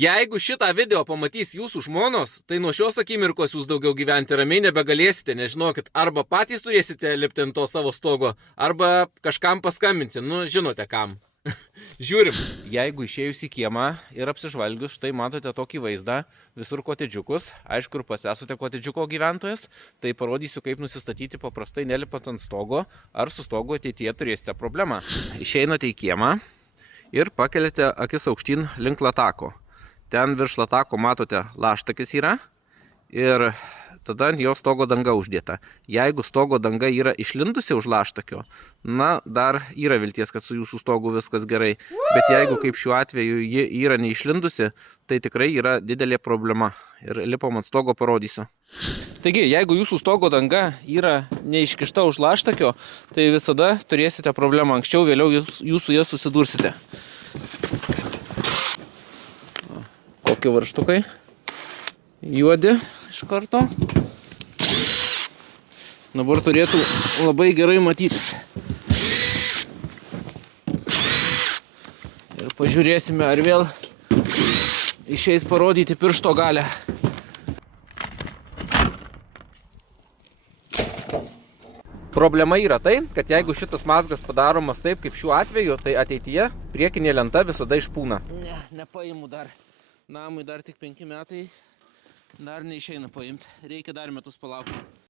Jeigu šitą video pamatys jūsų žmonos, tai nuo šios akimirkos jūs daugiau gyventi ramiai nebegalėsite, nežinokit, arba patys turėsite lipti ant to savo stogo, arba kažkam paskambinti, nu žinote kam. Žiūrim. Jeigu išėjus į kiemą ir apsižvalgius, štai matote tokį vaizdą, visur kotedžiukus, aišku, ir pats esate kotedžiuko gyventojas, tai parodysiu, kaip nusistatyti paprastai nelipant ant stogo, ar su stogu ateityje turėsite problemą. Išeinate į kiemą ir pakeliate akis aukštyn link latako. Ten virš latako matote laštakis yra ir tada ant jo stogo danga uždėta. Jeigu stogo danga yra išlindusi už laštakio, na, dar yra vilties, kad su jūsų stogu viskas gerai. Bet jeigu kaip šiuo atveju ji yra neišlindusi, tai tikrai yra didelė problema. Ir lipom ant stogo parodysiu. Taigi, jeigu jūsų stogo danga yra neiškišta už laštakio, tai visada turėsite problemą. Anksčiau, vėliau jūs su ja susidursite. Kokie varžtukai, juodi iš karto. Dabar turėtų labai gerai matytis. Ir pažiūrėsime, ar vėl išeis parodyti piršto galę. Problema yra tai, kad jeigu šitas mazgas padaromas taip, kaip šiuo atveju, tai ateityje priekinė lenta visada išpūna. Ne, nepaimu dar. Namui dar tik 5 metai, dar neišeina paimti, reikia dar metus palaukti.